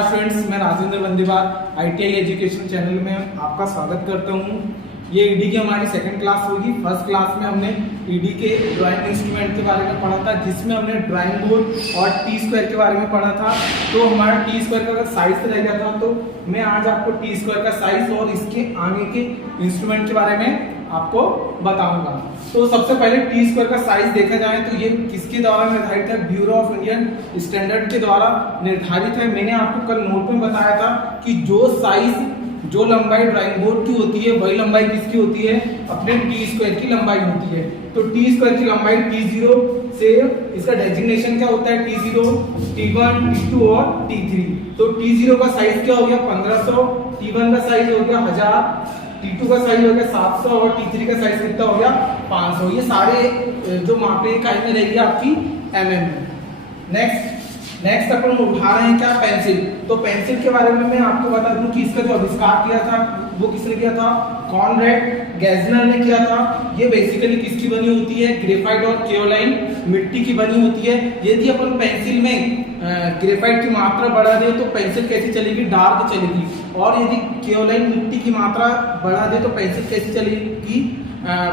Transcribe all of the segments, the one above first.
नमस्कार फ्रेंड्स, मैं Rajendra वंदेवार ITI education channel में आपका स्वागत करता हूं। ये ईडी की हमारी सेकंड क्लास होगी। फर्स्ट क्लास में हमने ईडी के ड्राइंग इंस्ट्रूमेंट के बारे में पढ़ा था, जिसमें हमने ड्राइंग बोर्ड और टी स्क्वायर के बारे में पढ़ा था। तो हमारा टी स्क्वायर का अगर साइज रह गया था, तो मैं आज आपको टी स्क्वायर का साइज और इसके आगे के इंस्ट्रूमेंट के बारे में आपको बताऊंगा। तो सबसे पहले टी स्क्वायर का साइज देखा जाए तो ये किसके द्वारा निर्धारित है? ब्यूरो ऑफ इंडियन स्टैंडर्ड के द्वारा निर्धारित है। मैंने आपको कल नोट में बताया था कि जो लंबाई ड्राइंग बोर्ड की होती है, वही लंबाई किसकी होती है? अपने टी स्क्वायर की लंबाई होती है। तो टी स्क्वायर की लंबाई T0 से इसका डेजिग्नेशन क्या होता है? T0, T1, T2 और T3। तो T0 का साइज क्या हो गया? 1500, T1 का साइज हो गया 1000, T2 का साइज हो गया 700 और T3 का साइज कितना हो गया? 500। ये सारे जो मापने की इकाई में रहेगी आपकी mm में। नेक्स्ट अपन उठा रहे हैं क्या? पेंसिल। तो पेंसिल के बारे में मैं आपको बता दूं कि इसका जो आविष्कार किया था वो किसने किया था? कॉनरैड गैजनर ने किया था। ये बेसिकली किसकी बनी होती है? ग्रेफाइट और केओलाइन मिट्टी की बनी होती है। यदि अपन पेंसिल में ग्रेफाइट की मात्रा बढ़ा दे तो पेंसिल कैसी चलेगी? डार्क चलेगी। और यदि केओलाइन मिट्टी की मात्रा बढ़ा दे तो पेंसिल कैसी चलेगी?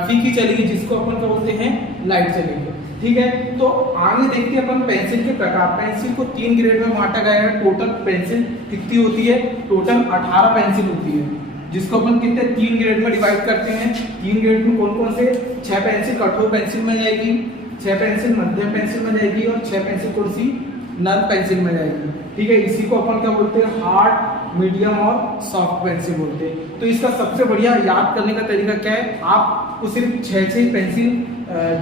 फीकी चलेगी, जिसको अपन क्या बोलते हैं? लाइट चलेगी। ठीक है, तो आगे देखते हैं अपन पेंसिल के प्रकार। पेंसिल को 3 ग्रेड में बांटा गया है। टोटल पेंसिल कितनी होती है? टोटल 18 पेंसिल होती है, जिसको अपन कितने 3 ग्रेड में डिवाइड करते हैं। 3 ग्रेड में कौन कौन से? 6 पेंसिल कठोर पेंसिल में जाएगी, 6 पेंसिल मध्यम पेंसिल में जाएगी और 6 पेंसिल कौन सी? नर्म पेंसिल में जाएगी। ठीक है, इसी को अपन क्या बोलते हैं? हार्ड, मीडियम और सॉफ्ट पेंसिल बोलते हैं। तो इसका सबसे बढ़िया याद करने का तरीका क्या है? आपको सिर्फ 6 पेंसिल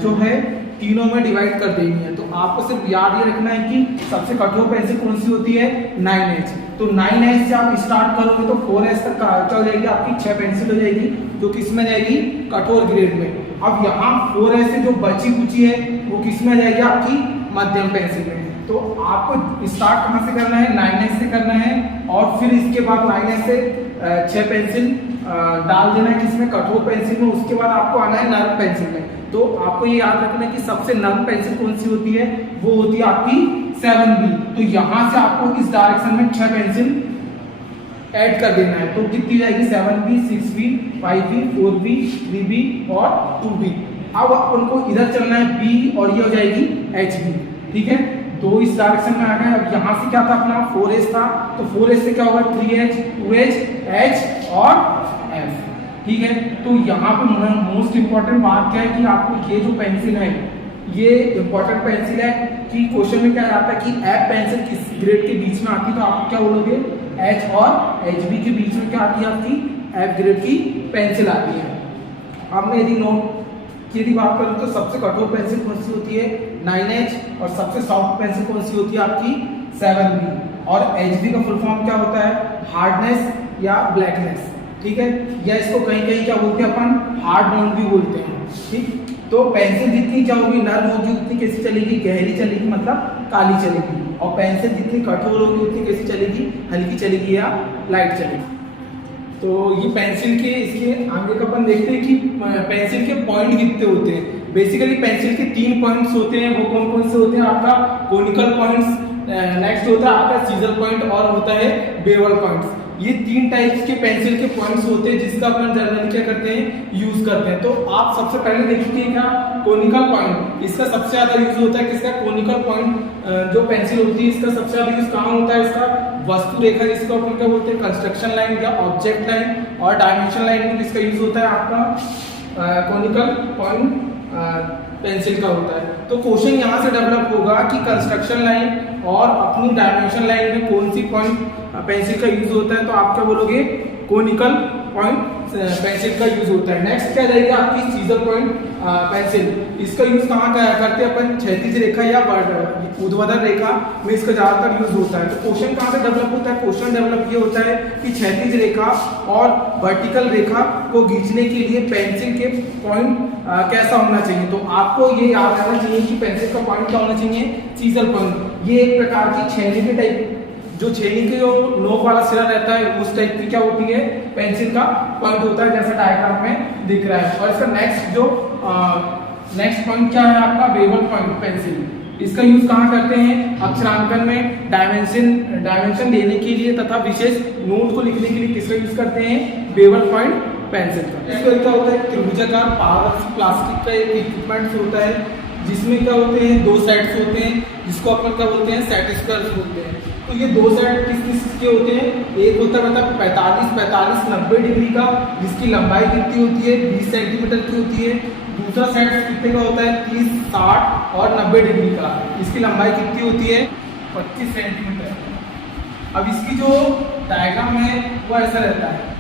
जो है तीनों में डिवाइड कर देनी है। तो आपको सिर्फ याद ये रखना है कि सबसे कठोर पेंसिल कौन सी होती है? 9H। तो 9H से आप स्टार्ट करोगे तो 4H तक चल जाएगी, आपकी 6 पेंसिल हो जाएगी, जो किस में जाएगी? कठोर ग्रेड में। अब यहाँ 4H से जो बची कुची है वो किस में जाएगी? आपकी मध्यम पेंसिल में। तो आपको स्टार्ट कहाँ से करना है? 9H से करना है और फिर इसके बाद 9H से 6 पेंसिल डाल देना है किसमें? कठोर पेंसिल में। उसके बाद आपको आना है नर्म पेंसिल में। तो आपको ये याद रखना है कि सबसे नर्म पेंसिल कौन सी होती है? वो होती है आपकी 7B। तो यहां से आपको इस डायरेक्शन में 6 पेंसिल ऐड कर देना है। तो कितनी जाएगी? 7B, 6B, 5B, 4B, 3B और 2B। अब अपन को इधर चलना है B और ये हो जाएगी HB। ठीक है, तो इस डायरेक्शन में आ गए। अब यहाँ से क्या था अपना? 4H था। तो 4H से क्या होगा? 3H, 2H, H और F। ठीक है, तो यहाँ पे मोस्ट इंपॉर्टेंट बात क्या है कि आपको ये जो पेंसिल है ये इंपॉर्टेंट पेंसिल है कि क्वेश्चन में क्या आता है कि F पेंसिल किस ग्रेड के बीच में आती है? तो आप क्या बोलोगे? H और HB के बीच में क्या आती है? आपकी F ग्रेड की पेंसिल आती है। अब मैं यदि नोट की बात करूं तो सबसे कठोर पेंसिल कौन सी होती है? 9H। और सबसे सॉफ्ट पेंसिल कौन सी होती है? आपकी 7B। और HB का फुल फॉर्म क्या होता है? हार्डनेस या ब्लैकनेस। ठीक है, या इसको कहीं कहीं क्या बोलते हैं अपन? हार्ड बॉन्ड भी बोलते हैं। ठीक, तो पेंसिल जितनी क्या होगी? नर्म होगी, उतनी कैसी चलेगी? गहरी चलेगी, मतलब काली चलेगी। और पेंसिल जितनी कठोर होगी उतनी कैसी चलेगी? हल्की चलेगी या लाइट चलेगी। तो ये पेंसिल के इसके आगे का अपन देखते हैं कि पेंसिल के पॉइंट कितने होते हैं। बेसिकली पेंसिल के 3 पॉइंट्स होते हैं। वो कौन कौन से होते हैं? आपका कोनिकल पॉइंट्स, नेक्स्ट होता है आपका सीजर पॉइंट और होता है बेवल पॉइंट्स। ये 3 टाइप्स के पेंसिल के पॉइंट्स होते हैं जिसका अपन जनरली क्या करते हैं? यूज करते हैं। तो आप सबसे पहले देखिए क्या? Conical point. इसका सबसे ज्यादा यूज होता है किसका? कोनिकल पॉइंट जो पेंसिल होती है इसका सबसे ज्यादा यूज कहाँ होता है? इसका वस्तु रेखा जिसको अपन क्या बोलते हैं? कंस्ट्रक्शन लाइन या ऑब्जेक्ट लाइन और डायमेंशन लाइन में किसका यूज होता है? आपका कोनिकल पॉइंट पेंसिल का होता है। तो क्वेश्चन यहाँ से डेवलप होगा कि कंस्ट्रक्शन लाइन और अपनी डायमेंशन लाइन में कौन सी पॉइंट पेंसिल का यूज होता है? तो आप क्या बोलोगे? कोनिकल पॉइंट पेंसिल का यूज होता है। नेक्स्ट क्या जाएगी? आपकी सीजर पॉइंट पेंसिल। इसका यूज कहाँ करते हैं अपन? क्षैतिज रेखा या ऊर्ध्वाधर रेखा में इसका ज्यादातर यूज होता है। तो क्वेश्चन कहाँ से डेवलप होता है? क्वेश्चन डेवलप ये होता है कि क्षैतिज रेखा और वर्टिकल रेखा को खींचने के लिए पेंसिल के पॉइंट कैसा होना चाहिए? तो आपको ये याद रहना चाहिए कि पेंसिल का पॉइंट क्या होना चाहिए? सीजर पॉइंट। ये एक प्रकार की छेनी के टाइप, जो छेनी के जो नोक वाला सिरा रहता है उस टाइप की क्या होती है? पेंसिल का पॉइंट होता है, जैसा डायग्राम में दिख रहा है। और इसका नेक्स्ट पॉइंट क्या है? आपका बेवल पॉइंट पेंसिल। इसका यूज कहाँ करते हैं? अक्षरांकन में डायमेंशन देने के लिए तथा विशेष नोट को लिखने के लिए किसका यूज करते हैं? बेवल पॉइंट पेंसिल का। इसका क्या होता है? त्रिभुजाकार पारदर्शी प्लास्टिक का एक इक्विपमेंट होता है जिसमें क्या होते हैं? दो सेट्स होते हैं जिसको अपन क्या बोलते हैं? सेट स्क्वायर्स बोलते हैं। तो ये दो सेट किस के होते हैं? एक होता है मतलब 45 90 डिग्री का जिसकी लंबाई कितनी होती है? 20 सेंटीमीटर की होती है। दूसरा सेट कितने का होता है? 30 60 और 90 डिग्री का, इसकी लंबाई कितनी होती है? 25 सेंटीमीटर। अब इसकी जो डायग्राम है वो ऐसा रहता है,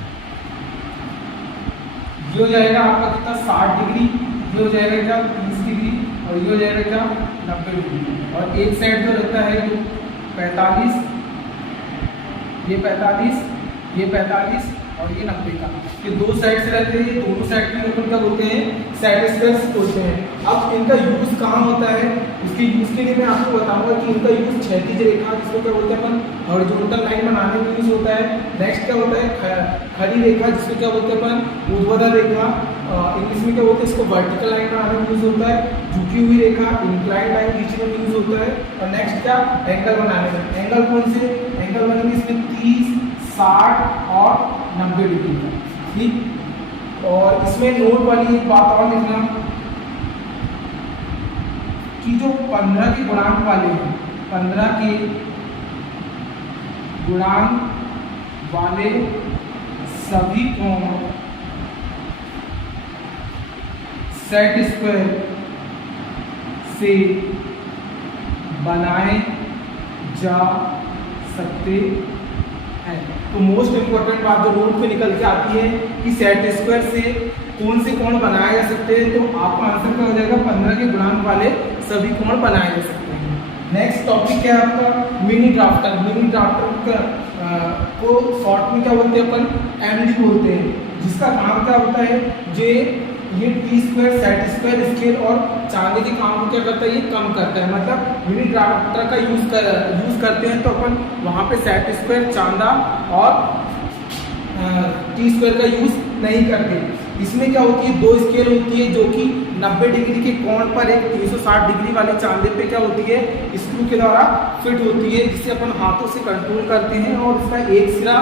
ये हो जाएगा आपका कितना? 60 डिग्री, ये हो जाएगा क्या? 30 डिग्री, और ये हो जाएगा क्या? 90 डिग्री। और एक साइड जो रहता है जो 45, ये 45, ये 45 और ये 90 का, ये दो साइड से रहते हैं। ये दोनों साइड के अपन क्या बोलते हैं? सेट स्क्वायर्स बोलते हैं। अब इनका यूज कहाँ होता है? इसके यूज के लिए मैं आपको बताऊंगा कि इनका यूज क्षैतिज रेखा, जिसको क्या बोलते हैं अपन? हॉरिजॉन्टल लाइन बनाने में यूज होता है। नेक्स्ट क्या होता है? खड़ी रेखा, जिसको क्या बोलते हैं अपन? ऊर्ध्वाधर रेखा। इंग्लिश में क्या बोलते हैं? इसको वर्टिकल लाइन बनाने में यूज होता है। झुकी हुई रेखा, इंक्लाइन लाइन खींचने में यूज होता है। और नेक्स्ट क्या? एंगल बनाने में। एंगल कौन से एंगल बनेंगे इसमें? 30 60 और 90 डिग्री का, ठीक। और इसमें नोट वाली एक बात और लिखना कि जो 15 के गुणांक वाले हैं, 15 के गुणांक वाले सभी कोण सेट स्क्वायर से बनाए जा सकते हैं। तो मोस्ट इंपोर्टेंट बात जो नोट पे निकल के आती है कि सेट स्क्वायर से कौन से कोण बनाए जा सकते हैं, तो आपका आंसर क्या हो जाएगा? 15 के गुणांक वाले सभी कोण बनाए जा सकते हैं। नेक्स्ट टॉपिक क्या है आपका? Mini drafter. मिनी ड्राफ्टर को शॉर्ट में क्या बोलते हैं अपन? एमडी बोलते हैं। जिसका काम क्या होता है? ये T square, set square, scale और चांदे के काम को क्या करता है? ये कम करता है। मतलब मिनी ड्राफ्टर का यूज करते हैं तो अपन वहाँ पे सेट स्क्वायर, चांदा और टी स्क्वायर का यूज नहीं करते। इसमें क्या होती है? दो स्केल होती है जो कि 90 डिग्री के कोण पर एक 360 डिग्री वाले चांदे पे क्या होती है? स्क्रू के द्वारा फिट होती है, जिसे अपन हाथों से कंट्रोल करते हैं। और इसका एक सिरा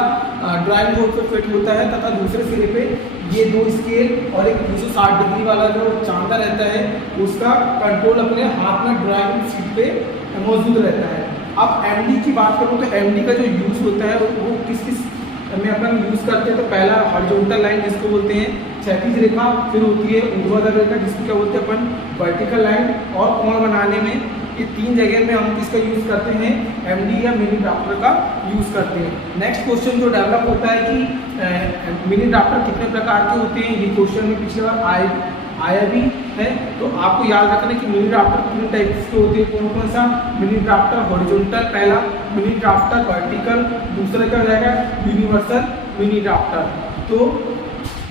ड्राइंग बोर्ड पे फिट होता है तथा दूसरे सिरे पे ये दो स्केल और एक 360 डिग्री वाला जो चांदा रहता है उसका कंट्रोल अपने हाथ में ड्राइंग शीट पे मौजूद रहता है। अब एमडी की बात करूँ तो एमडी का जो यूज होता है वो किस किस में अपन यूज करते हैं? तो पहला हॉरिजॉन्टल लाइन जिसको बोलते हैं क्षैतिज रेखा, फिर होती है ऊर्ध्वाधर रेखा जिसको क्या बोलते हैं अपन? वर्टिकल लाइन, और कोण बनाने में ये तीन जगह में हम किसका यूज करते हैं? एमडी या मिनी ड्राफ्टर का यूज करते हैं। नेक्स्ट क्वेश्चन जो डेवलप होता है कि मिनी ड्राफ्टर कितने प्रकार के होते हैं, ये क्वेश्चन में पिछले बार आया भी है। तो आपको याद रखना है कि मिनी ड्राफ्टर तीन टाइप्स के होते हैं। कौन कौन सा? मिनी ड्राफ्टर हॉरिजॉन्टल पहला, मिनी ड्राफ्टर वर्टिकल, दूसरा क्या हो जाएगा? Universal mini drafter. तो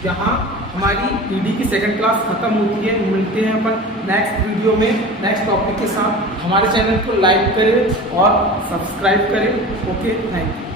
यहाँ हमारी ईडी की सेकंड क्लास खत्म होती है। मिलते हैं अपन नेक्स्ट वीडियो में नेक्स्ट टॉपिक के साथ। हमारे चैनल को लाइक करें और सब्सक्राइब करें। Okay, thank you.